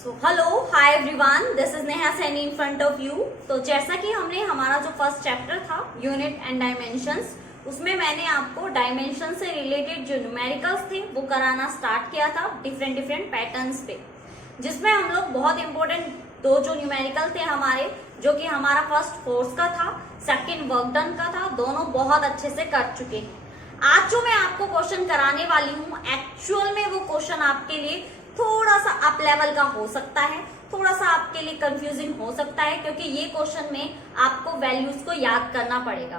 So hello hi everyone, this is Neha Saini in front of you. तो जैसा कि हमने हमारा जो फर्स्ट चैप्टर था यूनिट एंड डायमेंशंस, उसमें मैंने आपको डायमेंशन से रिलेटेड जो न्यूमेरिकल्स थे वो कराना स्टार्ट किया था डिफरेंट डिफरेंट पैटर्न्स पे, जिसमें हम लोग बहुत इंपॉर्टेंट दो जो न्यूमेरिकल थे हमारे, जो कि हमारा फर्स्ट फोर्स का था, सेकंड वर्क डन का था, दोनों बहुत अच्छे से कर चुके हैं। आज जो मैं आपको क्वेश्चन कराने वाली हूँ, एक्चुअल में वो क्वेश्चन आपके लिए थोड़ा सा अप लेवल का हो सकता है, थोड़ा सा आपके लिए कंफ्यूजिंग हो सकता है, क्योंकि ये क्वेश्चन में आपको वैल्यूज को याद करना पड़ेगा।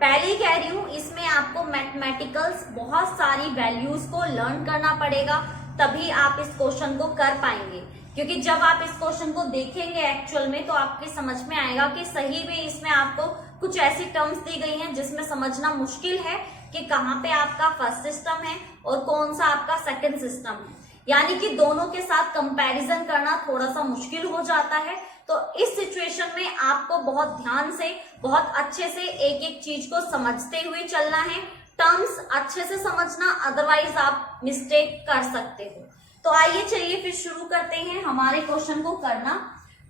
पहले ही कह रही हूँ, इसमें आपको मैथमेटिकल्स बहुत सारी वैल्यूज को लर्न करना पड़ेगा, तभी आप इस क्वेश्चन को कर पाएंगे। क्योंकि जब आप इस क्वेश्चन को देखेंगे एक्चुअल में, तो आपके समझ में आएगा कि सही में इसमें आपको कुछ ऐसी टर्म्स दी गई हैं जिसमें समझना मुश्किल है कि कहाँ पे आपका फर्स्ट सिस्टम है और कौन सा आपका सेकंड सिस्टम है, यानी कि दोनों के साथ कंपैरिजन करना थोड़ा सा मुश्किल हो जाता है। तो इस सिचुएशन में आपको बहुत ध्यान से, बहुत अच्छे से एक एक चीज को समझते हुए चलना है, टर्म्स अच्छे से समझना, अदरवाइज आप मिस्टेक कर सकते हो। तो आइए चलिए फिर शुरू करते हैं हमारे क्वेश्चन को करना।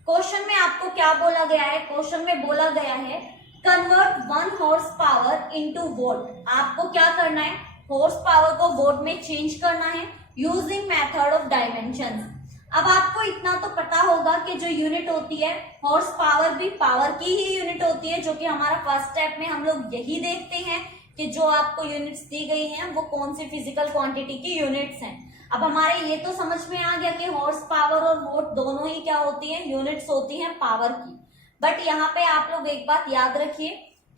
क्वेश्चन में आपको क्या बोला गया है? क्वेश्चन में बोला गया है convert 1 horse power into volt. आपको क्या करना है? हॉर्स पावर को वोल्ट में चेंज करना है यूजिंग मेथड ऑफ डायमेंशंस। अब आपको इतना तो पता होगा कि जो यूनिट होती है हॉर्स पावर भी पावर की ही यूनिट होती है, जो कि हमारा फर्स्ट स्टेप में हम लोग यही देखते हैं कि जो आपको यूनिट्स दी गई हैं वो कौन सी फिजिकल क्वांटिटी की यूनिट्स हैं। अब हमारे ये तो समझ में आ गया कि हॉर्स पावर और वोट दोनों ही क्या होती है, यूनिट्स होती हैं पावर की। बट यहाँ पे आप लोग एक बात याद रखिए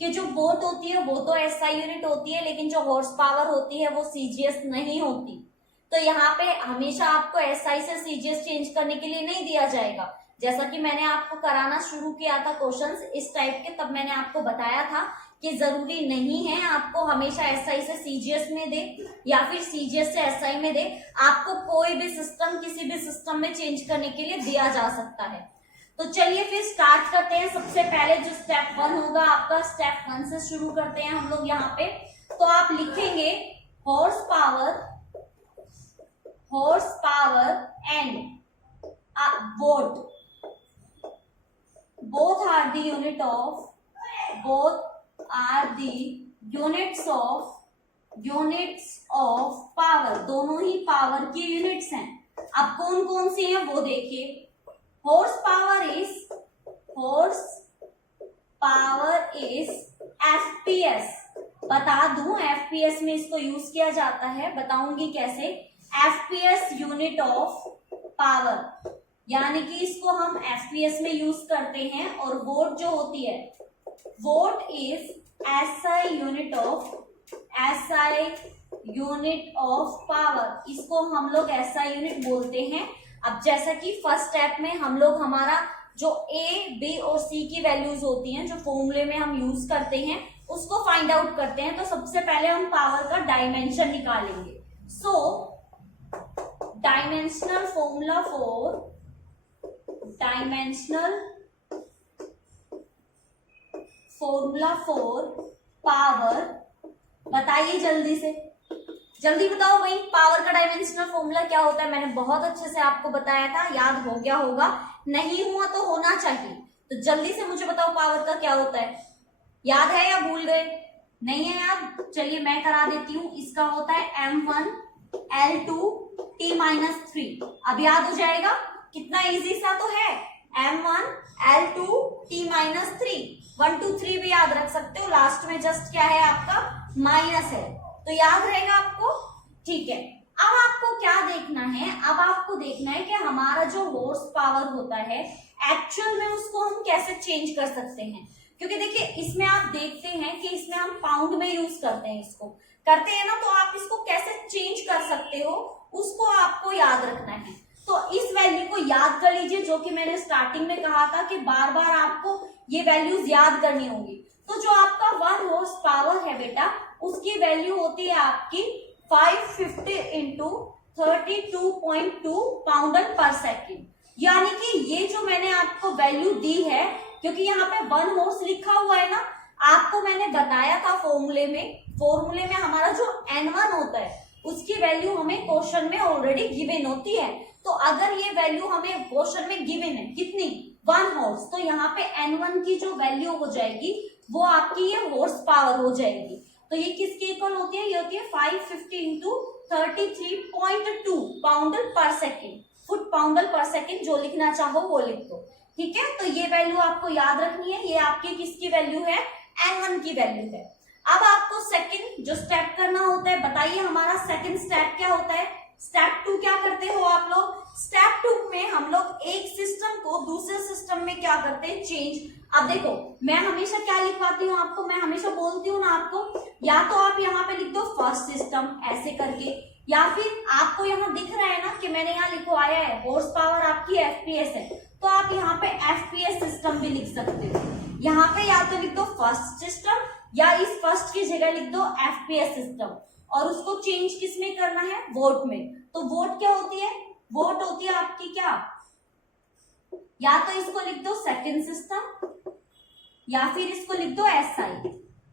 कि जो वोट होती है वो तो एसआई यूनिट होती है, लेकिन जो हॉर्स पावर होती है वो सीजीएस नहीं होती। तो यहाँ पे हमेशा आपको एसआई से सीजीएस चेंज करने के लिए नहीं दिया जाएगा। जैसा कि मैंने आपको कराना शुरू किया था क्वेश्चंस इस टाइप के, तब मैंने आपको बताया था कि जरूरी नहीं है आपको हमेशा एसआई से सीजीएस में दे या फिर सीजीएस से एसआई में दे, आपको कोई भी सिस्टम किसी भी सिस्टम में चेंज करने के लिए दिया जा सकता है। तो चलिए फिर स्टार्ट करते हैं। सबसे पहले जो स्टेप 1 होगा आपका, स्टेप 1 से शुरू करते हैं हम लोग यहाँ पे। तो आप लिखेंगे horse power and vote both are the units of power। दोनों ही पावर की यूनिट्स हैं। अब कौन कौन सी हैं वो देखिए। Horse power is FPS. बता दूं, एफपीएस में इसको यूज किया जाता है, बताऊंगी कैसे। एफपीएस यूनिट ऑफ पावर, यानी कि इसको हम एफपीएस में यूज करते हैं। और वोट जो होती है, vote is SI unit of power, इसको हम लोग एसआई यूनिट बोलते हैं। अब जैसा कि फर्स्ट स्टेप में हम लोग हमारा जो ए बी और सी की वैल्यूज होती हैं, जो फॉर्मूले में हम यूज करते हैं, उसको फाइंड आउट करते हैं। तो सबसे पहले हम पावर का डायमेंशन निकालेंगे। सो डायमेंशनल फॉर्मूला फॉर पावर, बताइए जल्दी से, जल्दी बताओ भाई, पावर का डायमेंशनल फॉर्मूला क्या होता है? मैंने बहुत अच्छे से आपको बताया था, याद हो गया होगा, नहीं हुआ तो होना चाहिए। तो जल्दी से मुझे बताओ पावर का क्या होता है, याद है या भूल गए? नहीं है याद? चलिए मैं करा देती हूँ। इसका होता है M1 L2 T-3। अब याद हो जाएगा, कितना इजी सा तो है। M1 L2 T-3, 1 2 3 भी याद रख सकते हो, लास्ट में जस्ट क्या है आपका माइनस है, तो याद रहेगा आपको। ठीक है, अब आपको क्या देखना है? अब आपको देखना है कि हमारा जो हॉर्स पावर होता है एक्चुअल में उसको हम कैसे चेंज कर सकते हैं। क्योंकि देखिए इसमें आप देखते हैं कि इसमें हम पाउंड में यूज करते हैं, इसको करते हैं ना, तो आप इसको कैसे चेंज कर सकते हो उसको आपको याद रखना है। तो इस वैल्यू को याद कर लीजिए, जो कि मैंने स्टार्टिंग में कहा था कि बार बार आपको ये वैल्यूज याद करनी होगी। तो जो आपका 1 हॉर्स पावर है बेटा, उसकी वैल्यू होती है आपकी 550 इंटू 32.2 पाउंड पर सेकेंड। यानी कि ये जो मैंने आपको वैल्यू दी है, क्योंकि यहाँ पे 1 हॉर्स लिखा हुआ है ना, आपको मैंने बताया था फॉर्मूले में हमारा जो N1 होता है उसकी वैल्यू हमें क्वेश्चन में ऑलरेडी गिवन होती है। तो अगर ये वैल्यू हमें क्वेश्चन में गिवन है कितनी 1 हॉर्स, तो यहाँ पे N1 की जो वैल्यू हो जाएगी वो आपकी ये हॉर्स पावर हो जाएगी। तो ये किसके इक्वल होती है, ये होती है 550 इंटू 33.2 पाउंडल पर सेकेंड, फुट पाउंडल पर सेकेंड, जो लिखना चाहो वो लिख दो। ठीक है, तो ये वैल्यू आपको याद रखनी है, ये आपकी किसकी वैल्यू है, N1 की वैल्यू है। अब आपको सेकंड जो स्टेप करना होता है, बताइए हमारा सेकंड स्टेप क्या होता है। स्टेप 2 क्या करते हो आप लोग, स्टेप 2 में हम लोग एक सिस्टम को दूसरे सिस्टम में क्या करते हैं, चेंज। अब देखो मैं हमेशा क्या लिखवाती हूँ आपको, मैं हमेशा बोलती हूँ ना आपको, या तो आप यहाँ पे लिख दो फर्स्ट सिस्टम ऐसे करके, या फिर आपको यहाँ दिख रहा है ना कि मैंने यहाँ लिखवाया है हॉर्स पावर आपकी FPS है, तो आप यहाँ पे FPS सिस्टम भी लिख सकते हो। यहाँ पे या तो लिख दो फर्स्ट सिस्टम या इस फर्स्ट की जगह लिख दो FPS सिस्टम, और उसको चेंज किस में करना है, वोट में। तो वोट क्या होती है, वोट होती है आपकी क्या, या तो इसको लिख दो सेकंड सिस्टम या फिर इसको लिख दो SI,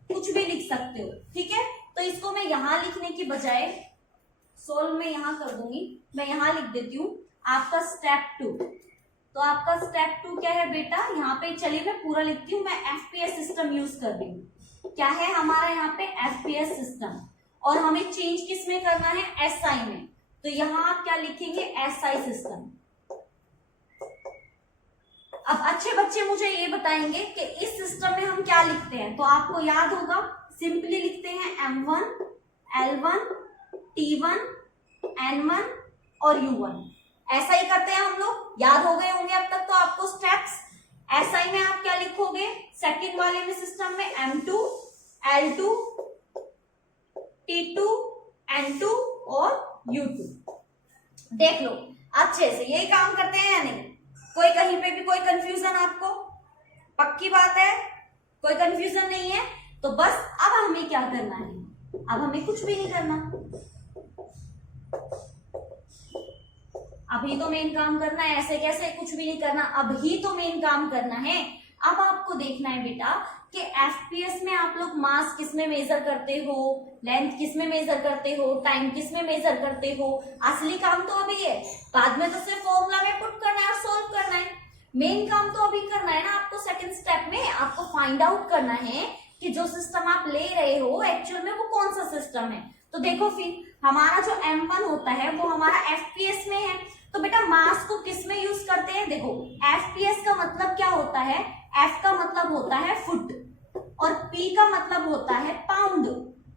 कुछ भी लिख सकते हो। ठीक है, तो इसको मैं यहां लिखने की बजाय सोल्व में यहां कर दूंगी, मैं यहां लिख देती हूँ आपका स्टेप 2। तो आपका स्टेप 2 क्या है बेटा, यहाँ पे चलिए मैं पूरा लिखती हूँ, मैं FPS सिस्टम यूज कर रही हूँ। क्या है हमारा यहाँ पे FPS सिस्टम, और हमें चेंज किस में करना है, SI में। तो यहाँ आप क्या लिखेंगे, SI सिस्टम। अब अच्छे बच्चे मुझे ये बताएंगे कि इस सिस्टम में हम क्या लिखते हैं, तो आपको याद होगा सिंपली लिखते हैं M1, L1, T1, N1 और U1, ऐसा ही करते हैं हम लोग। याद हो गए होंगे अब तक तो आपको स्टेप्स। SI में आप क्या लिखोगे, सेकंड वाले में सिस्टम में M2, L2, T2, N2 और U2। देख लो अच्छे से, यही काम करते हैं या नहीं, कोई कहीं पे भी कोई कंफ्यूजन आपको, पक्की बात है, कोई कंफ्यूजन नहीं है। तो बस अब हमें क्या करना है, अब हमें कुछ भी नहीं करना, अभी तो मेन काम करना है, ऐसे कैसे कुछ भी नहीं करना, अभी तो मेन काम करना है। अब आपको देखना है बेटा कि FPS में आप लोग मास किस में मेजर करते हो, लेंथ किस में मेजर करते हो, टाइम किस में मेजर करते हो। असली काम तो अभी है, बाद में तो सिर्फ फॉर्मूला में पुट करना है और सोल्व करना है। मेन काम तो अभी करना है ना आपको। सेकंड स्टेप में आपको फाइंड आउट करना है कि जो सिस्टम आप ले रहे हो एक्चुअल में वो कौन सा सिस्टम है। तो देखो फिर हमारा जो M1 होता है वो हमारा FPS में है, तो बेटा मास को किस में यूज करते हैं, देखो FPS का मतलब क्या होता है, F का मतलब होता है फुट, और P का मतलब होता है पाउंड,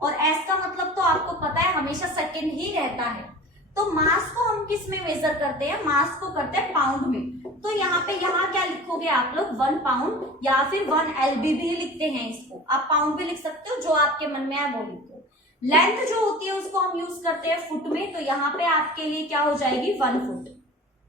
और S का मतलब तो आपको पता है हमेशा सेकंड ही रहता है। तो मास को हम किस में मेजर करते हैं, मास को करते हैं पाउंड में। तो यहाँ पे यहाँ क्या लिखोगे आप लोग, 1 पाउंड या फिर 1 LB भी लिखते हैं इसको, आप पाउंड भी लिख सकते हो, जो आपके मन में है वो लिखो। लेंथ जो होती है उसको हम यूज करते हैं फुट में, तो यहाँ पे आपके लिए क्या हो जाएगी 1 फुट।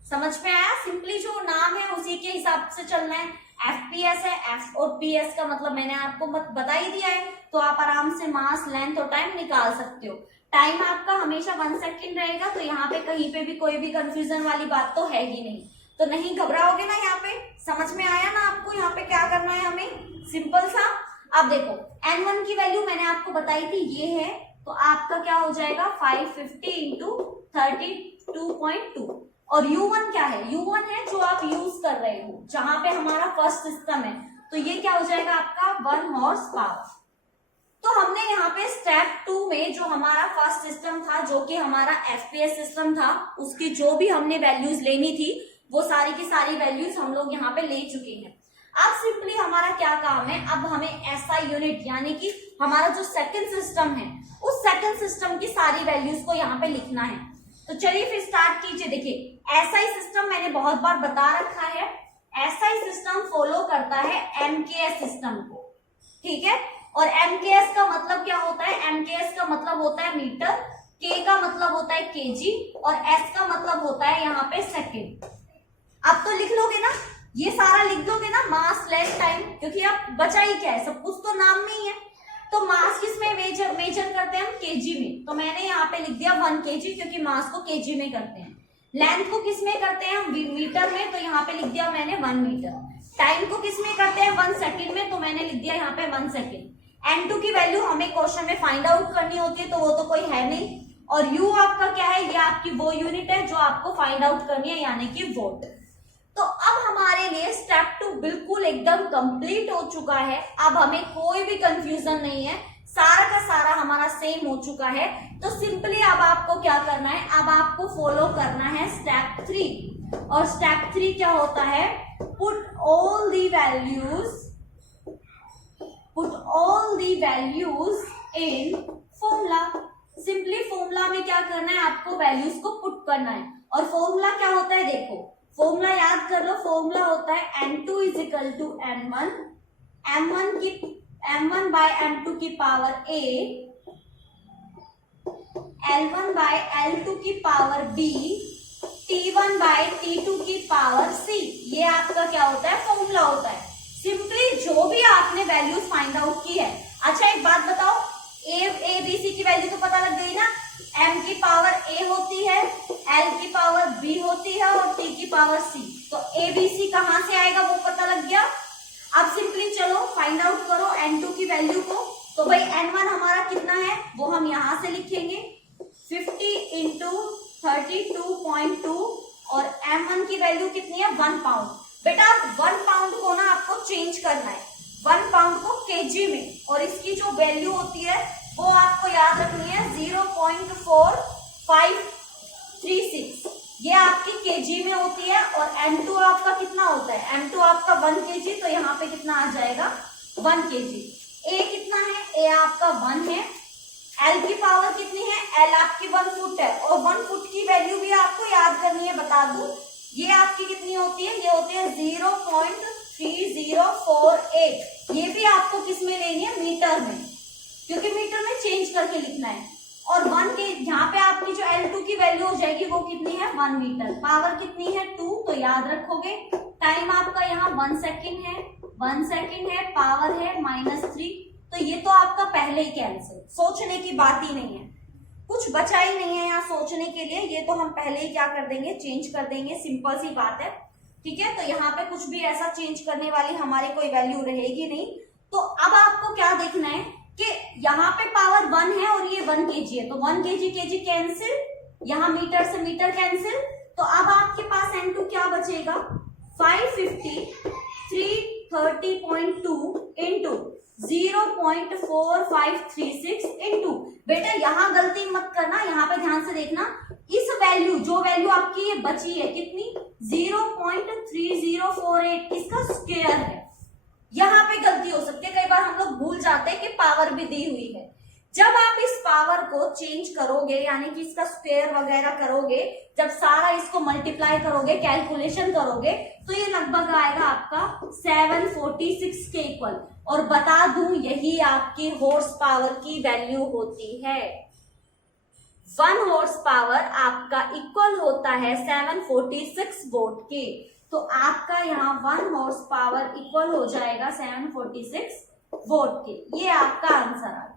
समझ में आया, सिंपली जो नाम है उसी के हिसाब से चलना है। FPS है, F और PS का मतलब मैंने आपको बता ही दिया है, तो आप आराम से मास, लेंथ और टाइम निकाल सकते हो। टाइम आपका हमेशा 1 सेकेंड रहेगा, तो यहाँ पे कहीं पे भी कोई भी कंफ्यूजन वाली बात तो है ही नहीं, तो नहीं घबराओगे ना। यहाँ पे समझ में आया ना आपको, यहाँ पे क्या करना है हमें, सिंपल सा। अब देखो N1 की वैल्यू मैंने आपको बताई थी, ये है, तो आपका क्या हो जाएगा 550 इंटू 32.2। और U1 क्या है, U1 है जो आप यूज कर रहे हो, जहां पे हमारा फर्स्ट सिस्टम है, तो ये क्या हो जाएगा आपका 1 हॉर्स पावर। तो हमने यहाँ पे स्टेप 2 में जो हमारा फर्स्ट सिस्टम था, जो कि हमारा FPS सिस्टम था, उसकी जो भी हमने वैल्यूज लेनी थी वो सारी की सारी वैल्यूज हम लोग यहाँ पे ले चुके हैं। अब सिंपली हमारा क्या काम है, अब हमें SI यूनिट यानी कि हमारा जो सेकंड सिस्टम है उस सेकंड सिस्टम की सारी वैल्यूज को यहाँ पे लिखना है। तो चलिए फिर स्टार्ट कीजिए। देखिए SI सिस्टम मैंने बहुत बार बता रखा है, SI सिस्टम फॉलो करता है MKS सिस्टम को, ठीक है। और MKS का मतलब क्या होता है, MKS का मतलब होता है मीटर, K का मतलब होता है kg और S का मतलब होता है यहाँ पे सेकेंड। अब तो लिख लोगे ना, ये सारा लिख दोगे ना, मास, लेंथ, टाइम, क्योंकि अब बचा ही क्या है, सब कुछ तो नाम में ही है। तो मास किस में मेजर करते हैं हम, केजी में, तो मैंने यहाँ पे लिख दिया 1 kg, क्योंकि मास को केजी में करते हैं। लेंथ को किस में करते हैं हम, मीटर में, तो यहाँ पे लिख दिया मैंने 1 मीटर। टाइम को किस में करते हैं, 1 सेकेंड में, तो मैंने लिख दिया यहाँ पे 1 सेकेंड। N2 की वैल्यू हमें क्वेश्चन में फाइंड आउट करनी होती है, तो वो तो कोई है नहीं, और यू आपका क्या है, ये आपकी वो यूनिट है जो आपको फाइंड आउट करनी है, यानी कि वोट। तो अब हमारे लिए स्टेप 2 बिल्कुल एकदम कंप्लीट हो चुका है। अब हमें कोई भी कंफ्यूजन नहीं है, सारा का सारा हमारा सेम हो चुका है। तो सिंपली अब आपको क्या करना है, अब आपको फॉलो करना है स्टेप 3। और स्टेप 3 क्या होता है, put all the values in formula. Simply formula में क्या करना है, आपको वैल्यूज को पुट करना है। और फॉर्मूला क्या होता है, देखो फॉर्मूला याद कर लो। फॉर्मूला होता है n2 is equal to n1, m1 bye m2 की power a, l1 bye l2 की power b, t1 bye t2 की पावर c। ये आपका क्या होता है, फॉर्मूला होता है। सिंपली जो भी आपने वैल्यूज फाइंड आउट की है। अच्छा एक बात बताओ, a b c की वैल्यू तो पता लग गई ना, m की पावर a होती है, l की पावर b होती है और t की पावर c। तो a b c कहां से आएगा वो पता लग गया। अब सिंपली चलो फाइंड आउट करो n2 की वैल्यू को। तो भाई n1 हमारा कितना है वो हम यहां से लिखेंगे 50 इंटू 32.2 और m1 की वैल्यू कितनी है 1 पाउंड। बेटा 1 पाउंड को ना आपको चेंज करना है 1 पाउंड को केजी में, और इसकी जो वैल्यू होती है वो आपको याद रखनी है 0.4536। ये आपकी केजी में होती है। और m2 आपका कितना होता है, m2 आपका 1 केजी, तो यहाँ पे कितना आ जाएगा 1 केजी। a कितना है, a आपका 1 है। l की पावर कितनी है, l आपकी 1 फुट है। और 1 फुट की वैल्यू भी आपको याद करनी है, बता दूं ये आपकी कितनी होती है, ये होती है 0.3048। ये भी आपको किस में लेनी है, मीटर में, क्योंकि मीटर में चेंज करके लिखना है। और 1 के यहाँ पे आपकी जो L2 की वैल्यू हो जाएगी वो कितनी है 1 मीटर। पावर कितनी है 2, तो याद रखोगे। टाइम आपका यहाँ 1 सेकेंड है, 1 सेकेंड है, पावर है -3। तो ये तो आपका पहले ही कैंसिल, सोचने की बात ही नहीं है, कुछ बचा ही नहीं है यहाँ सोचने के लिए। ये तो हम पहले ही क्या कर देंगे, चेंज कर देंगे, सिंपल सी बात है। ठीक है, तो यहाँ पे कुछ भी ऐसा चेंज करने वाली हमारी कोई वैल्यू रहेगी नहीं। तो अब आपको क्या देखना है कि यहाँ पे पावर 1 है और ये 1 केजी है, तो 1 केजी कैंसिल, यहाँ मीटर से मीटर कैंसिल। तो अब आपके पास n2 क्या बचेगा 550 330.2 इंटू 0.4536 इंटू। बेटा यहाँ गलती मत करना, यहाँ पे ध्यान से देखना, इस वैल्यू जो वैल्यू आपकी ये बची है कितनी 0.3048, इसका स्क्वायर है। यहाँ पे गलती हो सकती है, कई बार हम लोग भूल जाते हैं कि पावर भी दी हुई है। जब आप इस पावर को चेंज करोगे, यानी कि इसका स्क्वायर वगैरह करोगे, जब सारा इसको मल्टीप्लाई करोगे, कैलकुलेशन करोगे, तो ये लगभग आएगा आपका 746 के इक्वल। और बता दूं यही आपकी हॉर्स पावर की वैल्यू होती है। 1 हॉर्स पावर आपका इक्वल होता है 746 वोल्ट के। तो आपका यहाँ 1 हॉर्स पावर इक्वल हो जाएगा 746 वोल्ट के। ये आपका आंसर आ गया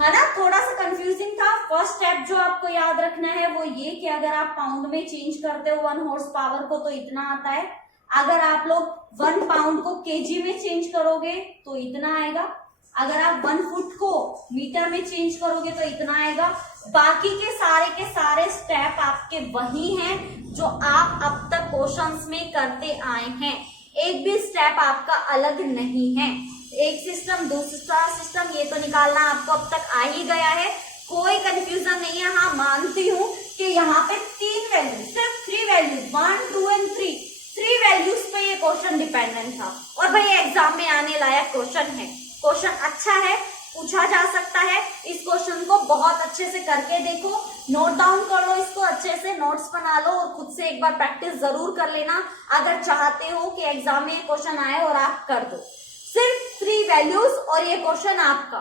है ना। थोड़ा सा कंफ्यूजिंग था। फर्स्ट स्टेप जो आपको याद रखना है वो ये कि अगर आप पाउंड में चेंज करते हो 1 हॉर्स पावर को तो इतना आता है। अगर आप लोग 1 पाउंड को केजी में चेंज करोगे तो इतना आएगा। अगर आप 1 फुट को मीटर में चेंज करोगे तो इतना आएगा। बाकी के सारे स्टेप आपके वही हैं जो आप अब तक क्वेश्चंस में करते आए हैं। एक भी स्टेप आपका अलग नहीं है। एक सिस्टम दूसरा सिस्टम ये तो निकालना आपको अब तक आ ही गया है, कोई कंफ्यूजन नहीं है। हाँ मानती हूँ कि यहाँ पे 3 वैल्यूज, सिर्फ 3 वैल्यूज 1, 2 और 3 वैल्यूज पे ये क्वेश्चन डिपेंडेंट था। और भाई एग्जाम में आने लायक क्वेश्चन है, क्वेश्चन अच्छा है, पूछा जा सकता है। इस क्वेश्चन को बहुत अच्छे से करके देखो, नोट डाउन कर लो इसको अच्छे से, नोट्स बना लो और खुद से एक बार प्रैक्टिस जरूर कर लेना अगर चाहते हो कि एग्जाम में क्वेश्चन आए और आप कर दो। सिर्फ 3 वैल्यूज और ये क्वेश्चन आपका।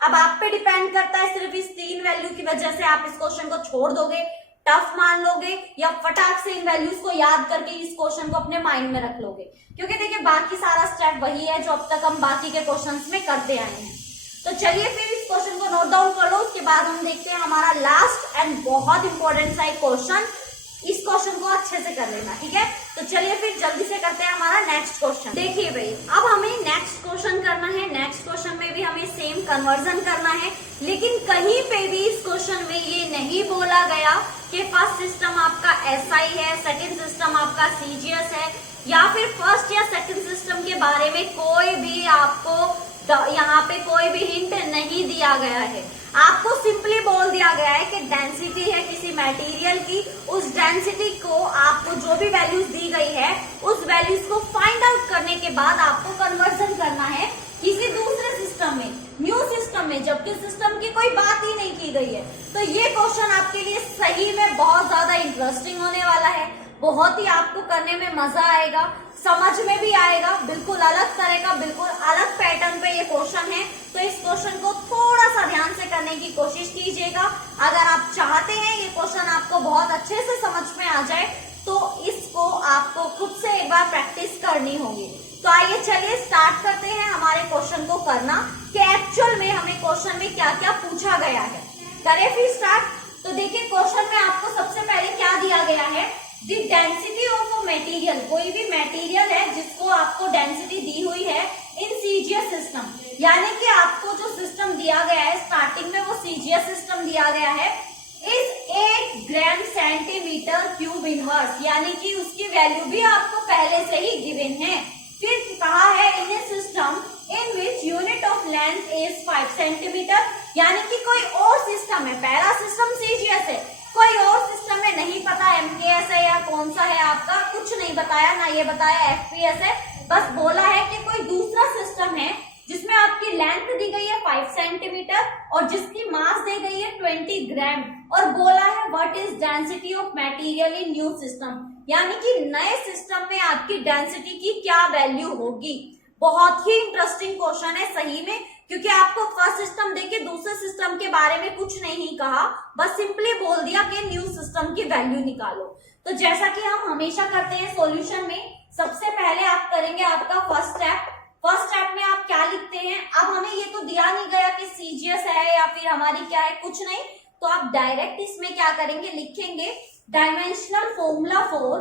अब आप पे डिपेंड करता है, सिर्फ इस 3 वैल्यू की वजह से आप इस क्वेश्चन को छोड़ दोगे, टफ मान लोगे, या फटाक से इन वैल्यूज को याद करके इस क्वेश्चन को अपने माइंड में रख लोगे। क्योंकि देखिए बाकी सारा स्टेप वही है जो अब तक हम बाकी के क्वेश्चंस में करते आए हैं। तो चलिए फिर इस क्वेश्चन को नोट डाउन कर लो, उसके बाद हम देखते हैं हमारा लास्ट एंड बहुत इंपॉर्टेंट सा एक क्वेश्चन। इस क्वेश्चन को अच्छे से कर लेना, ठीक है। तो चलिए फिर जल्दी से करते हैं हमारा नेक्स्ट क्वेश्चन। देखिए भाई अब हमें नेक्स्ट क्वेश्चन करना है। नेक्स्ट क्वेश्चन में भी हमें सेम कन्वर्जन करना है। लेकिन कहीं पे भी इस क्वेश्चन में ये नहीं बोला गया कि फर्स्ट सिस्टम आपका एसआई है, सेकंड सिस्टम आपका सीजीएस है, या फिर फर्स्ट या सेकंड सिस्टम के बारे में कोई भी आपको यहाँ पे कोई भी हिंट नहीं दिया गया है। आपको सिंपली बोल दिया गया है कि डेंसिटी है किसी मटेरियल की, उस डेंसिटी को आपको जो भी वैल्यूज दी गई है उस वैल्यूज को फाइंड आउट करने के बाद आपको कन्वर्जन करना है किसी दूसरे सिस्टम में, न्यू सिस्टम में, जबकि सिस्टम की कोई बात ही नहीं की गई है। तो ये क्वेश्चन आपके लिए सही में बहुत ज्यादा इंटरेस्टिंग होने वाला है, बहुत ही आपको करने में मजा आएगा, समझ में भी आएगा। बिल्कुल अलग तरह का, बिल्कुल अलग पैटर्न पे ये क्वेश्चन है। तो इस क्वेश्चन को थोड़ा सा ध्यान से करने की कोशिश कीजिएगा। अगर आप चाहते हैं ये क्वेश्चन आपको बहुत अच्छे से समझ में आ जाए तो इसको आपको खुद से एक बार प्रैक्टिस करनी होगी। तो आइए चलिए स्टार्ट करते हैं हमारे क्वेश्चन को करना कि एक्चुअल में हमें क्वेश्चन में क्या क्या पूछा गया है। करें फिर स्टार्ट। तो देखिए क्वेश्चन में आपको सबसे पहले क्या दिया गया है, the density of a material, कोई भी मटेरियल है जिसको आपको डेंसिटी दी हुई है इन सीजीएस सिस्टम, यानी कि आपको जो सिस्टम दिया गया है स्टार्टिंग में वो सीजीएस सिस्टम दिया गया है, is 8 gram centimetre cube inverse, यानी कि उसकी वैल्यू भी आपको पहले से ही गिवन है। फिर कहा है in a system in which unit of length is 5 centimetre, यानी कि कोई और सिस्टम है, पहला सिस्टम सीजीएस है, कोई और सिस्टम में नहीं पता एमकेएस है या कौन सा है आपका, कुछ नहीं बताया, ना ये बताया एफपीएस है, बस बोला है कि कोई दूसरा सिस्टम है जिसमें आपकी लेंथ दी गई है 5 सेंटीमीटर और जिसकी मास दी गई है 20 ग्राम, और बोला है what is density of material in new system, यानी कि नए सिस्टम में आपकी डेंसिटी की क्या वैल्यू होगी। बहुत ही इंटरेस्टिंग क्वेश्चन है सही में, क्योंकि आपको फर्स्ट सिस्टम देके दूसरे सिस्टम के बारे में कुछ नहीं कहा, बस सिंपली बोल दिया कि न्यू सिस्टम की वैल्यू निकालो। तो जैसा कि हम हमेशा करते हैं सॉल्यूशन में, सबसे पहले आप करेंगे आपका फर्स्ट स्टेप। फर्स्ट स्टेप में आप क्या लिखते हैं, अब हमें ये तो दिया नहीं गया कि सीजीएस है या फिर हमारी क्या है, कुछ नहीं, तो आप डायरेक्ट इसमें क्या करेंगे, लिखेंगे डायमेंशनल फॉर्मूला फॉर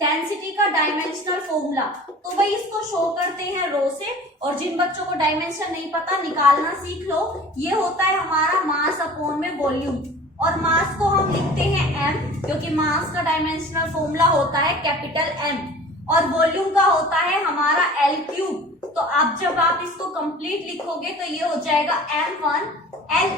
डेंसिटी का डायमेंशनल फॉर्मूला। तो भाई इसको शो करते हैं रो से, और जिन बच्चों को डायमेंशन नहीं पता निकालना सीख लो। ये होता है हमारा मास अपॉन में वॉल्यूम, और मास को हम लिखते हैं एम, क्योंकि मास का डायमेंशनल फॉर्मूला होता है कैपिटल एम, और वॉल्यूम का होता है हमारा एल क्यूब। तो अब जब आप इसको कंप्लीट लिखोगे तो ये हो जाएगा m1 l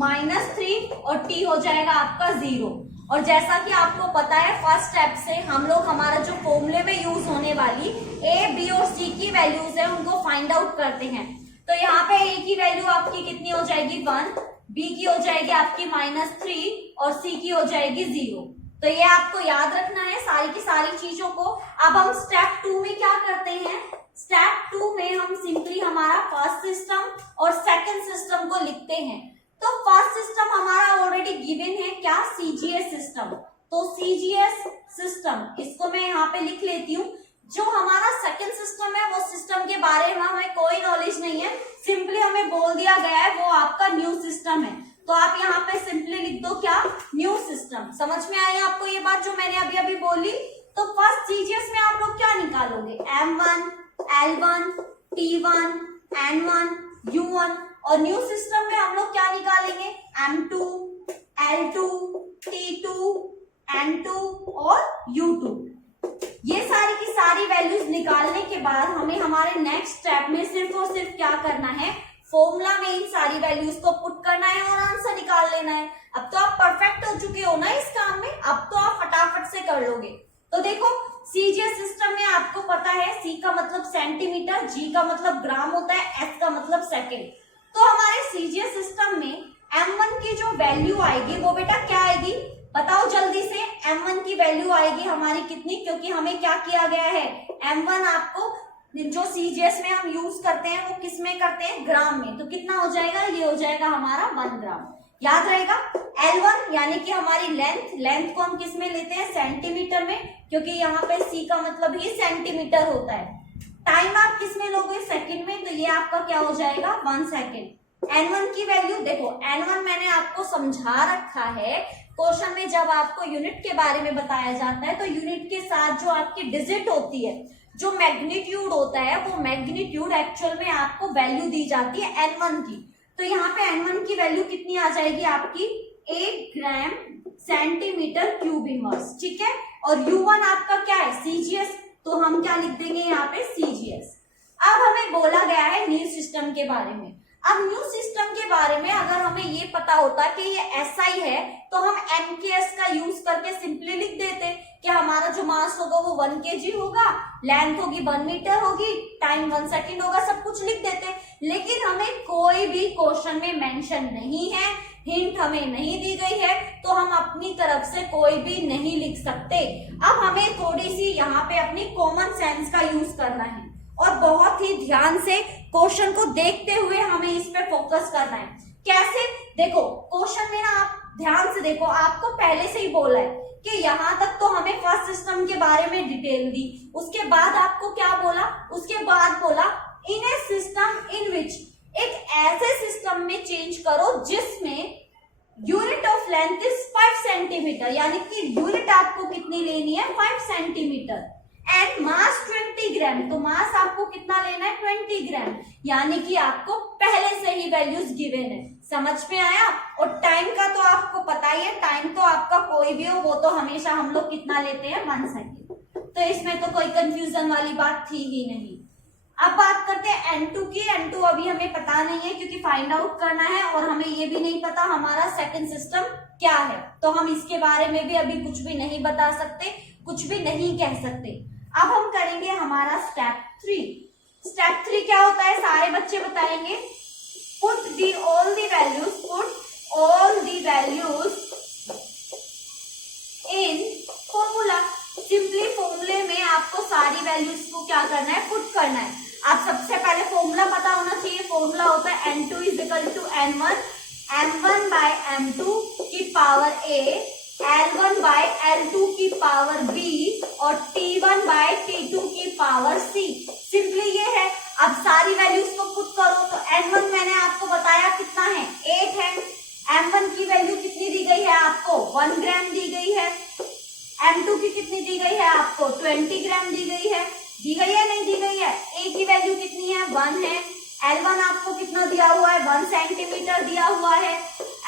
-3 और t हो जाएगा आपका 0। और जैसा कि आपको पता है फर्स्ट स्टेप से हम लोग हमारा जो फॉर्मूले में यूज होने वाली a, b और c की वैल्यूज है उनको फाइंड आउट करते हैं। तो यहाँ पे a की वैल्यू आपकी कितनी हो जाएगी 1, b की हो जाएगी आपकी -3 और c की हो जाएगी 0। तो ये आपको याद रखना है सारी की सारी चीजों को। अब हम स्टेप 2 में क्या करते हैं, स्टेप 2 में हम सिंपली हमारा फर्स्ट सिस्टम और सेकंड सिस्टम को लिखते हैं। तो फर्स्ट सिस्टम हमारा ऑलरेडी गिवन है क्या, सीजीएस सिस्टम। तो सीजीएस सिस्टम इसको मैं यहाँ पे लिख लेती हूँ। जो हमारा सेकंड सिस्टम है वो सिस्टम के बारे में हमें कोई नॉलेज नहीं है, सिंपली हमें बोल दिया गया है वो आपका न्यू सिस्टम है। तो आप यहाँ पे सिंपली लिख दो क्या, न्यू सिस्टम। समझ में आई आपको ये बात जो मैंने अभी अभी बोली। तो फर्स्ट सीजीएस में आप लोग क्या निकालोगे, m1 l1 t1 n1 u1, और न्यू सिस्टम में हम लोग क्या निकालेंगे, m2 l2 t2 n2 और u2। ये सारी की सारी वैल्यूज निकालने के बाद हमें हमारे नेक्स्ट स्टेप में सिर्फ और सिर्फ क्या करना है, फॉर्मूला में इन सारी वैल्यूज को पुट करना है और आंसर निकाल लेना है। अब तो आप परफेक्ट हो चुके हो ना इस काम में, अब तो आप फटाफट से कर लोगे। तो देखो सीजीएस सिस्टम में आपको पता है सी का मतलब सेंटीमीटर, जी का मतलब ग्राम होता है, एस का मतलब सेकेंड। तो हमारे सीजीएस सिस्टम में m1 की जो वैल्यू आएगी वो बेटा क्या आएगी, बताओ जल्दी से। m1 की वैल्यू आएगी हमारी कितनी, क्योंकि हमें क्या किया गया है, m1 आपको जो सीजीएस में हम यूज करते हैं वो किस में करते हैं, ग्राम में। तो कितना हो जाएगा, ये हो जाएगा हमारा 1 ग्राम, याद रहेगा। L1 यानी कि हमारी लेंथ को हम किस में लेते हैं, सेंटीमीटर में, क्योंकि यहाँ पे C का मतलब ही सेंटीमीटर होता है। टाइम आप किस में लोगे, सेकंड में, तो ये आपका क्या हो जाएगा 1 सेकंड। N1 की वैल्यू देखो, N1 मैंने आपको समझा रखा है क्वेश्चन में जब आपको यूनिट के बारे में बताया जाता है तो यूनिट के साथ जो आपकी डिजिट होती है, जो मैग्नीट्यूड होता है, वो मैग्नीट्यूड एक्चुअल में आपको वैल्यू दी जाती है N1 की। तो यहाँ पे N1 की वैल्यू कितनी आ जाएगी आपकी 8 ग्राम सेंटीमीटर क्यूब इमर्स, ठीक है। और U1 आपका क्या है CGS, तो हम क्या लिख देंगे यहाँ पे CGS। अब हमें बोला गया है न्यू सिस्टम के बारे में। अब न्यू सिस्टम के बारे में अगर हमें ये पता होता कि ये SI है तो हम MKS का यूज करके सिंपली लिख देते कि हमारा जो मास होगा वो 1 kg होगा, लेंथ होगी 1 मीटर होगी, टाइम 1 सेकेंड होगा, सब कुछ लिख देते। लेकिन हमें कोई भी क्वेश्चन में मेंशन नहीं है, हिंट हमें नहीं दी गई है, तो हम अपनी तरफ से कोई भी नहीं लिख सकते। अब हमें थोड़ी सी यहाँ पे अपनी कॉमन सेंस का यूज करना है और बहुत ही ध्यान से क्वेश्चन को देखते हुए हमें इस पे फोकस करना है। कैसे? देखो क्वेश्चन में ना आप ध्यान से देखो, आपको पहले से ही बोला है कि यहाँ तक तो हमें फर्स्ट सिस्टम के बारे में डिटेल दी, उसके बाद आपको क्या बोला, उसके बाद बोला इन ए सिस्टम इन विच, एक ऐसे सिस्टम में चेंज करो जिसमें unit of length is 5 centimetre, यानी कि यूनिट आपको कितनी लेनी है 5 सेंटीमीटर, एंड मास 20 ग्राम, तो मास आपको कितना लेना है 20 ग्राम, यानी कि आपको पहले से ही वैल्यूज गिवन है। समझ में आया? और टाइम का तो आपको पता ही है, टाइम तो आपका कोई भी हो वो तो हमेशा हम लोग कितना लेते हैं 1 सेकेंड, तो इसमें तो कोई कंफ्यूजन वाली बात थी ही नहीं। अब बात करते हैं N2 की। N2 अभी हमें पता नहीं है क्योंकि फाइंड आउट करना है और हमें ये भी नहीं पता हमारा सेकंड सिस्टम क्या है, तो हम इसके बारे में भी अभी कुछ भी नहीं बता सकते, कुछ भी नहीं कह सकते। अब हम करेंगे हमारा स्टेप 3। स्टेप 3 क्या होता है सारे बच्चे बताएंगे। Put the all the values, put all the values in formula. Simply फॉर्मूले में आपको सारी वैल्यूज को क्या करना है, पुट करना है। आप सबसे पहले फॉर्मूला पता होना चाहिए। फॉर्मूला होता है N2 is equal to N1, M1 bye M2 की power A, L1 bye L2 की पावर B और T1 बाय T2 की पावर C। सिंपली ये है। अब सारी वैल्यूज को पुट करो तो N1 मैंने आपको बताया कितना है 8 है, M1 की वैल्यू कितनी दी गई है आपको 1 ग्राम दी गई है, M2 की कितनी दी गई है आपको 20 ग्राम दी गई है, नहीं दी गई है। A की वैल्यू कितनी है 1 है, L1 आपको कितना दिया हुआ है 1 सेंटीमीटर दिया हुआ है,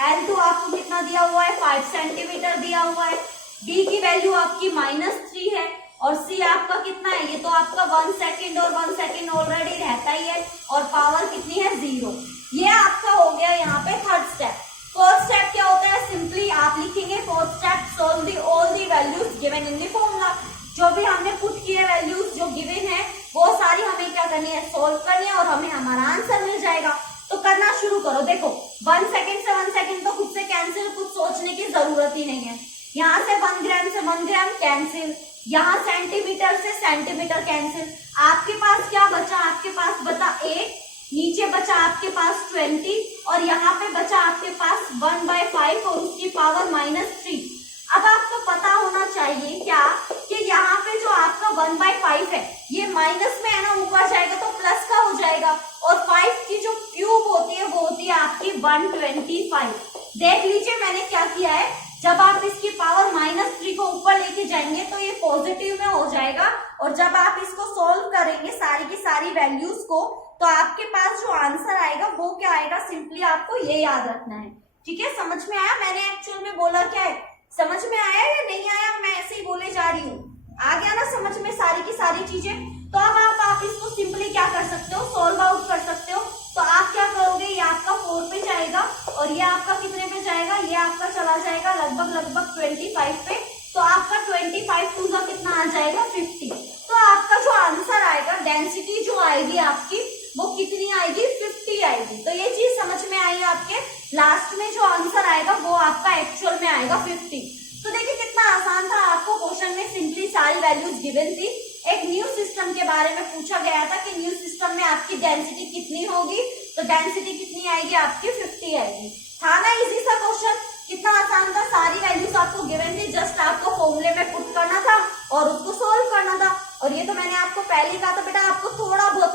L2 आपको कितना दिया हुआ है 5 सेंटीमीटर दिया हुआ है, B की वैल्यू आपकी -3 है और C आपका कितना है, ये तो आपका 1 सेकेंड और 1 सेकेंड ऑलरेडी रहता ही है और पावर कितनी है 0। ये आपका हो गया यहाँ पे थर्ड स्टेप। फोर्थ स्टेप क्या होता है, सिंपली आप लिखेंगे fourth step solve the all the values given in the formula. जो भी हमने पुट किए वैल्यूज जो गिवन है वो सारी हमें क्या करनी है, सोल्व करनी है और हमें हमारा आंसर मिल जाएगा। तो करना शुरू करो। देखो 1 सेकेंड से 1 सेकेंड तो खुद से कैंसिल, कुछ सोचने की जरूरत ही नहीं है। यहाँ से 1 ग्राम से 1 ग्राम कैंसिल, यहाँ सेंटीमीटर से सेंटीमीटर कैंसिल। आपके पास क्या बचा, आपके पास बचा 8, नीचे बचा आपके पास 20 और यहाँ पे बचा आपके पास 1/5 और उसकी पावर -3। अब आपको पता होना चाहिए क्या कि यहाँ पे जो आपका 1/5 है ये माइनस में है ना, ऊपर जाएगा तो प्लस का हो जाएगा और 5 की जो क्यूब होती है वो होती है आपकी 125। देख लीजिए मैंने क्या किया है, जब आप इसकी पावर -3 को ऊपर लेके जाएंगे तो ये पॉजिटिव में हो जाएगा और जब आप इसको सोल्व करेंगे सारी की सारी वैल्यूज को तो आपके पास जो आंसर आएगा वो क्या आएगा, सिंपली आपको ये याद रखना है। ठीक है, समझ में आया मैंने एक्चुअल में बोला क्या है, समझ में आया या नहीं आया, मैं ऐसे ही बोले जा रही हूँ। आ गया ना समझ में सारी की सारी चीजें। तो अब आप इसको सिंपली क्या कर सकते हो, सोल्व आउट कर सकते हो। तो आप क्या करोगे, ये आपका 4 पे जाएगा और ये आपका कितने पे जाएगा, ये आपका चला जाएगा लगभग 25 पे। तो आपका 25 टू का कितना आ जाएगा 50। तो आपका जो आंसर आएगा, डेंसिटी जो आएगी आपकी वो कितनी आएगी 50 आएगी। तो ये चीज समझ में आई आपके। लास्ट में जो आंसर आएगा वो आपका एक्चुअल में आएगा 50। तो देखिए कितना आसान था, आपको क्वेश्चन में सिंपली सारी वैल्यूज गिवन थी। एक न्यू सिस्टम के बारे में पूछा गया था कि न्यू सिस्टम में आपकी डेंसिटी कितनी होगी, तो डेंसिटी कितनी आएगी आपकी 50 आएगी। था ना इजी सा क्वेश्चन, कितना आसान था, सारी वैल्यूज आपको गिवन थी, जस्ट आपको फॉर्मूले में पुट करना था और उसको सोल्व करना था। और ये तो मैंने आपको पहले ही कहा था बेटा आपको थोड़ा बहुत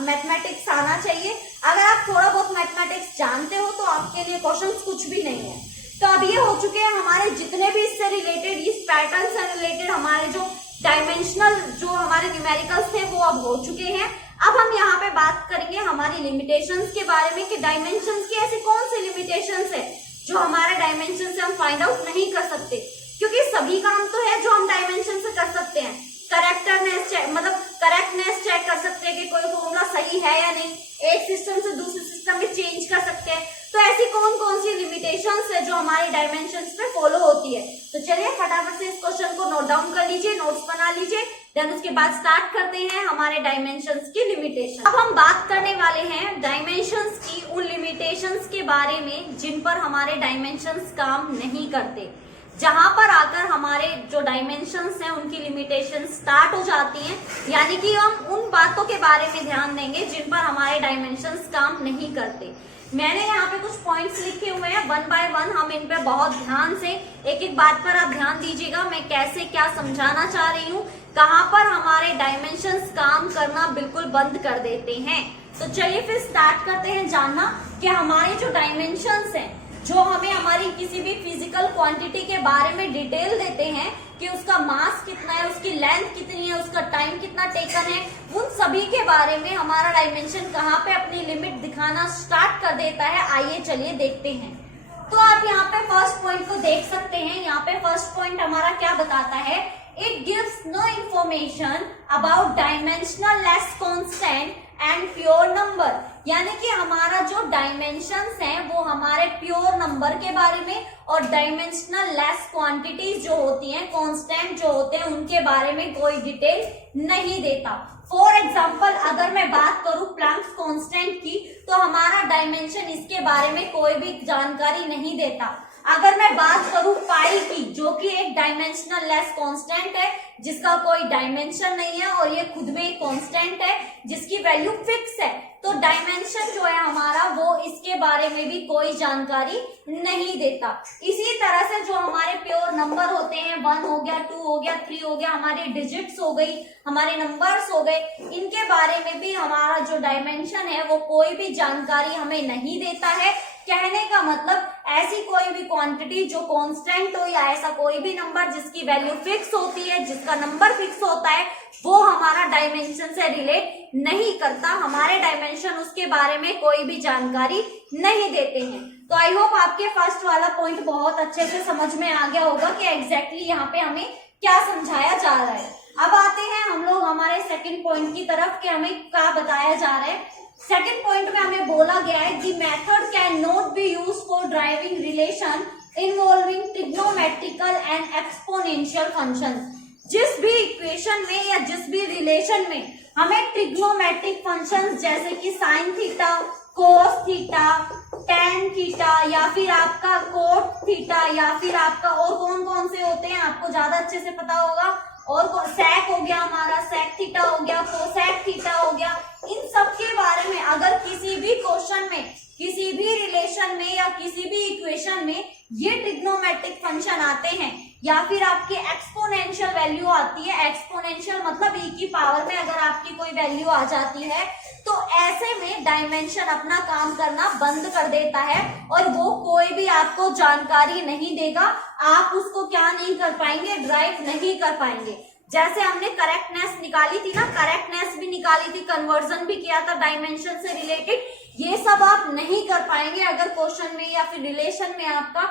मैथमेटिक्स आना चाहिए। अगर आप थोड़ा बहुत मैथमेटिक्स जानते हो तो आपके लिए क्वेश्चंस कुछ भी नहीं है। तो अब ये हो चुके हैं हमारे जितने भी इससे रिलेटेड, इस पैटर्न से रिलेटेड हमारे जो डायमेंशनल जो हमारे न्यूमेरिकल्स थे वो अब हो चुके हैं। अब हम यहाँ पे बात करेंगे हमारी लिमिटेशंस के बारे में कि डायमेंशंस की ऐसी कौन सी लिमिटेशंस है जो हमारे डायमेंशन से हम फाइंड आउट नहीं कर सकते, क्योंकि सभी काम तो है जो हम डायमेंशन से कर सकते हैं। करेक्टनेस चेक, मतलब करेक्टनेस चेक कर सकते हैं कि कोई फॉर्मूला सही है या नहीं, एक सिस्टम से दूसरे सिस्टम में चेंज कर सकते हैं। तो ऐसी कौन कौन सी लिमिटेशंस है जो हमारी डायमेंशंस पे फॉलो होती है। तो चलिए फटाफट से इस क्वेश्चन को नोट डाउन कर लीजिए, नोट्स बना लीजिए, देन उसके बाद स्टार्ट करते हैं हमारे डायमेंशंस की लिमिटेशन। अब हम बात करने वाले हैं डायमेंशंस की उन लिमिटेशंस के बारे में जिन पर हमारे डायमेंशंस काम नहीं करते, जहां पर आकर हमारे जो डायमेंशंस हैं उनकी लिमिटेशन स्टार्ट हो जाती हैं। यानी कि हम उन बातों के बारे में ध्यान देंगे जिन पर हमारे डायमेंशंस काम नहीं करते। मैंने यहाँ पे कुछ पॉइंट्स लिखे हुए हैं, वन बाय वन हम इन पे बहुत ध्यान से एक एक बात पर आप ध्यान दीजिएगा, मैं कैसे क्या समझाना चाह रही हूँ, कहाँ पर हमारे डायमेंशंस काम करना बिल्कुल बंद कर देते हैं। तो चलिए फिर स्टार्ट करते हैं जानना कि हमारे जो डायमेंशंस हैं, जो हमें हमारी किसी भी फिजिकल क्वांटिटी के बारे में डिटेल देते हैं कि उसका मास कितना है, उसकी लेंथ कितनी है, उसका टाइम कितना टेकन है, उन सभी के बारे में हमारा डायमेंशन कहाँ पे अपनी लिमिट दिखाना स्टार्ट कर देता है। आइए चलिए देखते हैं। तो आप यहाँ पे फर्स्ट पॉइंट को देख सकते हैं। यहाँ पे फर्स्ट पॉइंट हमारा क्या बताता है, it gives no information about dimensionless constant and pure number. यानी कि हमारा जो डायमेंशंस हैं वो हमारे प्योर नंबर के बारे में और डायमेंशनल लेस क्वांटिटीज जो होती हैं, कांस्टेंट जो होते हैं, उनके बारे में कोई डिटेल नहीं देता। फॉर एग्जाम्पल अगर मैं बात करूं प्लैंक्स कांस्टेंट की, तो हमारा डायमेंशन इसके बारे में कोई भी जानकारी नहीं देता। अगर मैं बात करूं पाई की, जो कि एक डायमेंशनल लेस कांस्टेंट है, जिसका कोई डायमेंशन नहीं है और ये खुद में एक कांस्टेंट है जिसकी वैल्यू फिक्स है, तो डायमेंशन जो है हमारा वो इसके बारे में भी कोई जानकारी नहीं देता। इसी तरह से जो हमारे प्योर नंबर होते हैं, 1 हो गया, 2 हो गया, 3 हो गया, हमारी डिजिट्स हो गई, हमारे नंबर्स हो गए, इनके बारे में भी हमारा जो डायमेंशन है वो कोई भी जानकारी हमें नहीं देता है। कहने का मतलब ऐसी कोई भी क्वांटिटी जो कांस्टेंट हो या ऐसा कोई भी नंबर जिसकी वैल्यू फिक्स होती है, जिसका नंबर फिक्स होता है, वो हमारा डायमेंशन से रिलेट नहीं करता। हमारे डायमेंशन उसके बारे में कोई भी जानकारी नहीं देते हैं। तो आई होप आपके फर्स्ट वाला पॉइंट बहुत अच्छे से समझ में आ गया होगा कि एग्जैक्टली यहाँ पे हमें क्या समझाया जा रहा है। अब आते हैं हम लोग हमारे सेकंड पॉइंट की तरफ कि हमें क्या बताया जा रहा है। सेकंड पॉइंट में हमें बोला गया है the method can not be used for driving relation involving trigonometrical and exponential functions. जिस भी इक्वेशन में या जिस भी रिलेशन में हमें ट्रिग्नोमेट्रिक फंक्शंस जैसे कि sine theta, cos theta, tan theta या फिर आपका कोट थीटा या फिर आपका और कौन कौन से होते हैं आपको ज्यादा अच्छे से पता होगा, और सेक हो गया हमारा, सेक थीटा हो गया, कोसेक थीटा हो गया, इन सब के बारे में अगर किसी भी क्वेश्चन में, किसी भी रिलेशन में या किसी भी इक्वेशन में ये ट्रिग्नोमेट्रिक फंक्शन आते हैं या फिर आपकी एक्सपोनेंशियल वैल्यू आती है, एक्सपोनेंशियल मतलब e की पावर में अगर आपकी कोई वैल्यू आ जाती है, तो ऐसे में डायमेंशन अपना काम करना बंद कर देता है और वो कोई भी आपको जानकारी नहीं देगा। आप उसको क्या नहीं कर पाएंगे, ड्राइव नहीं कर पाएंगे। जैसे हमने करेक्टनेस निकाली थी ना, करेक्टनेस भी निकाली थी, कन्वर्जन भी किया था डायमेंशन से रिलेटेड, ये सब आप नहीं कर पाएंगे अगर क्वेश्चन में या फिर रिलेशन में आपका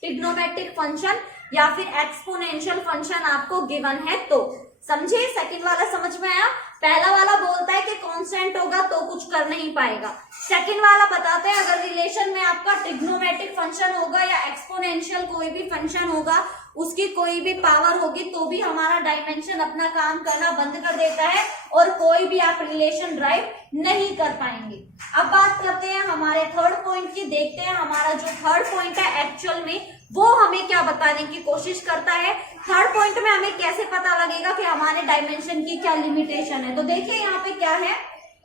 ट्रिग्नोमेट्रिक फंक्शन या फिर एक्सपोनेंशियल फंक्शन आपको गिवन है। तो समझे, सेकंड वाला समझ में आया। पहला वाला बोलता है कि कांस्टेंट होगा तो कुछ कर नहीं पाएगा। सेकंड वाला बताते हैं अगर रिलेशन में आपका ट्रिग्नोमेट्रिक फंक्शन होगा या एक्सपोनेंशियल कोई भी फंक्शन होगा, उसकी कोई भी पावर होगी, तो भी हमारा डायमेंशन अपना काम करना बंद कर देता है और कोई भी आप रिलेशन ड्राइव नहीं कर पाएंगे। अब बात करते हैं हमारे थर्ड पॉइंट की। देखते हैं हमारा जो थर्ड पॉइंट है एक्चुअल में वो हमें क्या बताने की कोशिश करता है। थर्ड पॉइंट में हमें कैसे पता लगेगा कि हमारे डायमेंशन की क्या लिमिटेशन है। तो देखिए यहाँ पे क्या है,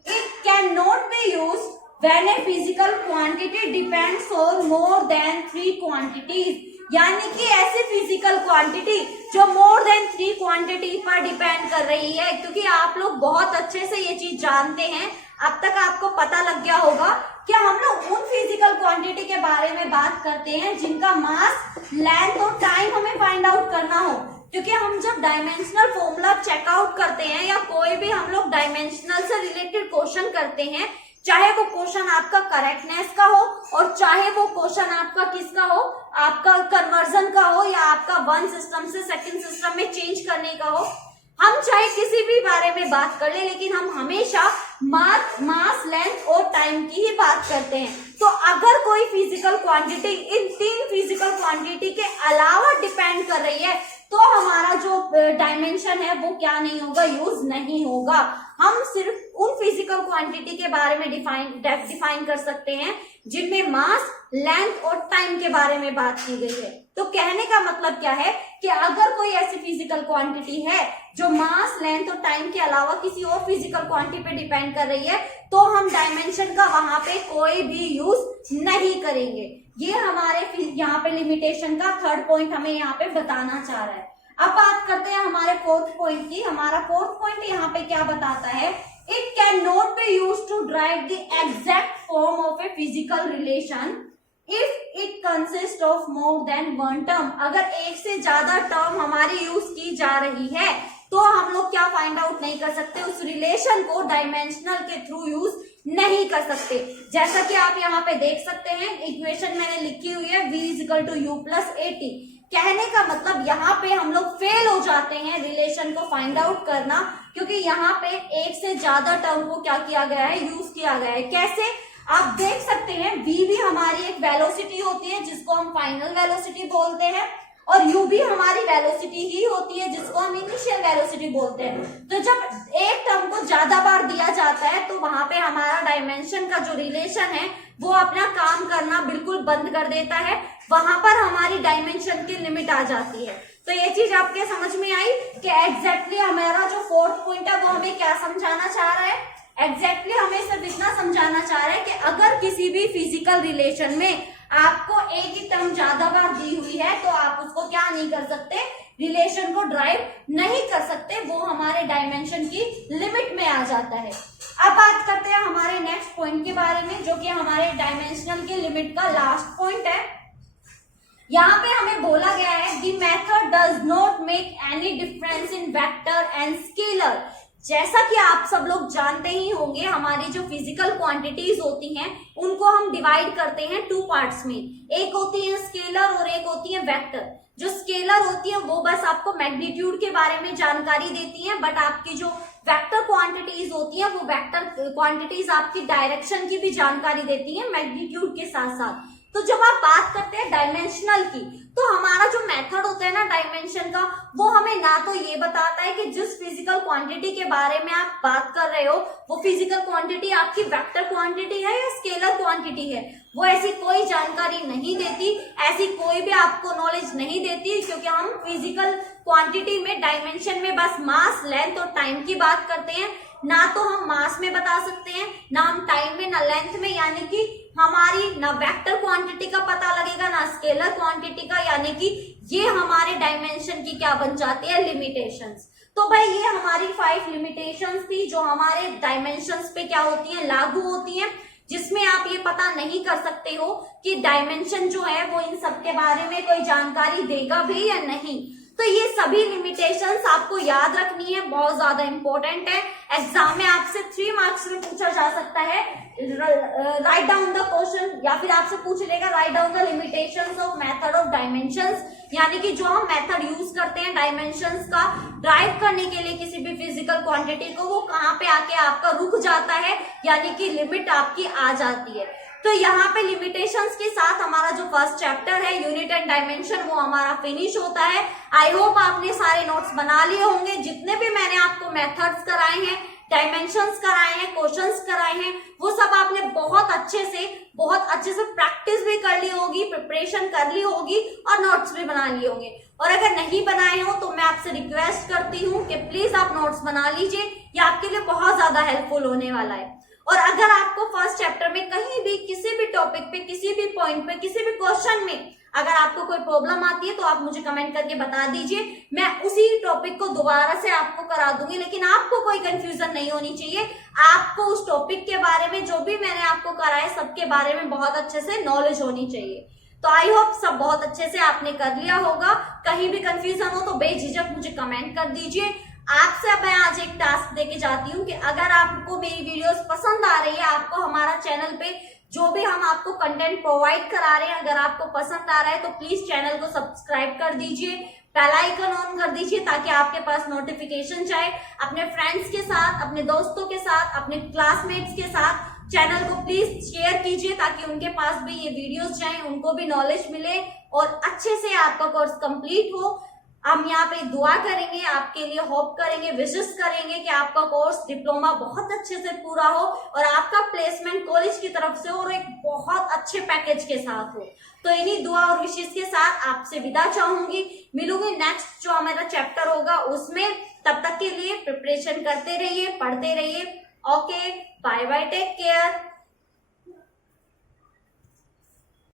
it can not be used when a physical quantity depends on more than 3 quantities. यानी कि ऐसी फिजिकल क्वांटिटी जो मोर देन 3 क्वांटिटी पर डिपेंड कर रही है। क्योंकि आप लोग बहुत अच्छे से ये चीज जानते हैं, अब तक आपको पता लग गया होगा कि हम लोग उन फिजिकल क्वांटिटी क्वांटिटी के बारे में बात करते हैं जिनका मास, लेंथ और टाइम हमें फाइंड आउट करना हो, क्योंकि हम जब डायमेंशनल फॉर्मूला चेकआउट करते हैं या कोई भी हम लोग डायमेंशनल से रिलेटेड क्वेश्चन करते हैं, चाहे वो क्वेश्चन आपका करेक्टनेस का हो और चाहे वो क्वेश्चन आपका किसका हो, आपका कन्वर्जन का हो या आपका वन सिस्टम से सेकंड सिस्टम में चेंज करने का हो, हम चाहे किसी भी बारे में बात कर ले, लेकिन हम हमेशा मास, लेंथ और टाइम की ही बात करते हैं। तो अगर कोई physical quantity in 3 physical quantity के अलावा डिपेंड कर रही है तो हमारा जो डायमेंशन है वो क्या नहीं होगा, यूज नहीं होगा। हम सिर्फ उन फिजिकल क्वांटिटी के बारे में डिफाइन कर सकते हैं जिनमें मास, लेंथ और टाइम के बारे में बात की गई है। तो कहने का मतलब क्या है कि अगर कोई ऐसी फिजिकल क्वांटिटी है जो मास, लेंथ और टाइम के अलावा किसी और फिजिकल क्वांटिटी पे डिपेंड कर रही है तो हम डायमेंशन का वहां पे कोई भी यूज नहीं करेंगे। ये हमारे यहाँ पे लिमिटेशन का थर्ड पॉइंट हमें यहाँ पे बताना चाह रहा है। अब बात करते हैं हमारे फोर्थ पॉइंट की। हमारा फोर्थ पॉइंट यहाँ पे क्या बताता है, it can not be used to drive the exact form of a physical relation if it consist of more than one term. अगर एक से ज्यादा टर्म हमारी यूज की जा रही है तो हम लोग क्या फाइंड आउट नहीं कर सकते, उस रिलेशन को डायमेंशनल के थ्रू यूज नहीं कर सकते। जैसा कि आप यहाँ पे देख सकते हैं, इक्वेशन मैंने लिखी हुई है v equal to u plus at. कहने का मतलब यहाँ पे हम लोग फेल हो जाते हैं रिलेशन को फाइंड आउट करना, क्योंकि यहाँ पे एक से ज्यादा टर्म को क्या किया गया है, यूज किया गया है। कैसे, आप देख सकते हैं v भी हमारी एक वेलोसिटी होती है जिसको हम फाइनल वेलोसिटी बोलते हैं और u भी हमारी वेलोसिटी ही होती है जिसको हम इनिशियल वेलोसिटी बोलते हैं। तो जब एक टर्म को ज्यादा बार दिया जाता है तो वहां पे हमारा डायमेंशन का जो रिलेशन है वो अपना काम करना बिल्कुल बंद कर देता है, वहां पर हमारी डायमेंशन की लिमिट आ जाती है। तो ये चीज आपके समझ में आई कि एग्जैक्टली हमारा जो फोर्थ पॉइंट है वो हमें क्या समझाना चाह रहा है। एग्जैक्टली हमें सिर्फ इतना समझाना चाह रहा है कि अगर किसी भी फिजिकल रिलेशन में आपको एक ही टर्म ज्यादा बार दी हुई है तो आप उसको क्या नहीं कर सकते, रिलेशन को ड्राइव नहीं कर सकते, वो हमारे डायमेंशन की लिमिट में आ जाता है। अब बात करते हैं हमारे नेक्स्ट पॉइंट के बारे में, जो कि हमारे डायमेंशनल की लिमिट का लास्ट पॉइंट है। यहाँ पे हमें बोला गया है the method does not make any difference in vector and scalar. जैसा कि आप सब लोग जानते ही होंगे, हमारी जो फिजिकल क्वांटिटीज होती हैं उनको हम डिवाइड करते हैं 2 पार्ट्स में, एक होती है स्केलर और एक होती है वेक्टर। जो स्केलर होती है वो बस आपको मैग्नीट्यूड के बारे में जानकारी देती है, बट आपकी जो वेक्टर क्वांटिटीज होती है वो वेक्टर क्वांटिटीज आपकी डायरेक्शन की भी जानकारी देती है मैग्नीट्यूड के साथ साथ। तो जब आप बात करते हैं डायमेंशनल की, तो हमारा जो मेथड होता है ना डायमेंशन का, वो हमें ना तो ये बताता है कि जिस फिजिकल क्वांटिटी के बारे में आप बात कर रहे हो वो फिजिकल क्वांटिटी आपकी वेक्टर क्वांटिटी है या स्केलर क्वांटिटी है, वो ऐसी कोई जानकारी नहीं देती, ऐसी कोई भी आपको नॉलेज नहीं देती, क्योंकि हम फिजिकल क्वांटिटी में डायमेंशन में बस मास, लेंथ और टाइम की बात करते हैं। ना तो हम मास में बता सकते हैं, ना हम टाइम में, ना लेंथ में, यानी कि हमारी ना वेक्टर क्वांटिटी का पता लगेगा ना स्केलर क्वांटिटी का, यानी कि ये हमारे डायमेंशन की क्या बन जाती है, लिमिटेशंस। तो भाई ये हमारी 5 लिमिटेशंस थी जो हमारे डायमेंशंस पे क्या होती हैं, लागू होती हैं, जिसमें आप ये पता नहीं कर सकते हो कि डायमेंशन जो है वो इन सब के बारे में कोई जानकारी देगा भी या नहीं। तो ये सभी लिमिटेशंस आपको याद रखनी है, बहुत ज्यादा इंपॉर्टेंट है। एग्जाम में आपसे 3 मार्क्स में पूछा जा सकता है, राइट डाउन द क्वेश्चन, या फिर आपसे पूछ लेगा write down the limitations of method of dimensions, यानी कि जो हम मेथड यूज करते हैं डायमेंशंस का ड्राइव करने के लिए किसी भी फिजिकल क्वांटिटी को, वो कहाँ पे आके आपका रुक जाता है, यानी कि लिमिट आपकी आ जाती है। तो यहाँ पे लिमिटेशंस के साथ हमारा जो फर्स्ट चैप्टर है यूनिट एंड डायमेंशन वो हमारा फिनिश होता है। आई होप आपने सारे नोट्स बना लिए होंगे, जितने भी मैंने आपको मेथड्स कराए हैं, डायमेंशंस कराए हैं, क्वेश्चंस कराए हैं, वो सब आपने बहुत अच्छे से प्रैक्टिस भी कर ली होगी, प्रिपरेशन कर ली होगी और नोट्स भी बना लिए होंगे। और अगर नहीं बनाए हो तो मैं आपसे रिक्वेस्ट करती हूँ कि प्लीज आप नोट्स बना लीजिए, ये आपके लिए बहुत ज्यादा हेल्पफुल होने वाला है। और अगर आपको फर्स्ट चैप्टर में कहीं भी किसी भी टॉपिक पे, किसी भी पॉइंट पे, किसी भी क्वेश्चन में अगर आपको कोई प्रॉब्लम आती है तो आप मुझे कमेंट करके बता दीजिए, मैं उसी टॉपिक को दोबारा से आपको करा दूंगी। लेकिन आपको कोई कंफ्यूजन नहीं होनी चाहिए, आपको उस टॉपिक के बारे में जो भी मैंने आपको कराया सबके बारे में बहुत अच्छे से नॉलेज होनी चाहिए। तो आई होप सब बहुत अच्छे से आपने कर लिया होगा। कहीं भी कंफ्यूजन हो तो बेझिझक मुझे कमेंट कर दीजिए। आपसे मैं आज एक टास्क देके जाती हूँ कि अगर आपको मेरी वीडियोस पसंद आ रही है, आपको हमारा चैनल पे जो भी हम आपको कंटेंट प्रोवाइड करा रहे हैं अगर आपको पसंद आ रहा है तो प्लीज चैनल को सब्सक्राइब कर दीजिए, बेल आइकन ऑन कर दीजिए ताकि आपके पास नोटिफिकेशन जाए। अपने फ्रेंड्स के साथ, अपने दोस्तों के साथ, अपने क्लासमेट्स के साथ चैनल को प्लीज शेयर कीजिए ताकि उनके पास भी ये वीडियोस जाएं, उनको भी नॉलेज मिले और अच्छे से आपका कोर्स कंप्लीट हो। हम यहाँ पे दुआ करेंगे आपके लिए, होप करेंगे, विशेष करेंगे कि आपका कोर्स डिप्लोमा बहुत अच्छे से पूरा हो और आपका प्लेसमेंट कॉलेज की तरफ से और एक बहुत अच्छे पैकेज के साथ हो। तो इन्हीं दुआ और विशेष के साथ आपसे विदा चाहूंगी, मिलूंगी नेक्स्ट जो हमारा चैप्टर होगा उसमें। तब तक के लिए प्रिपरेशन करते रहिए, पढ़ते रहिए। Okay, bye bye, take care.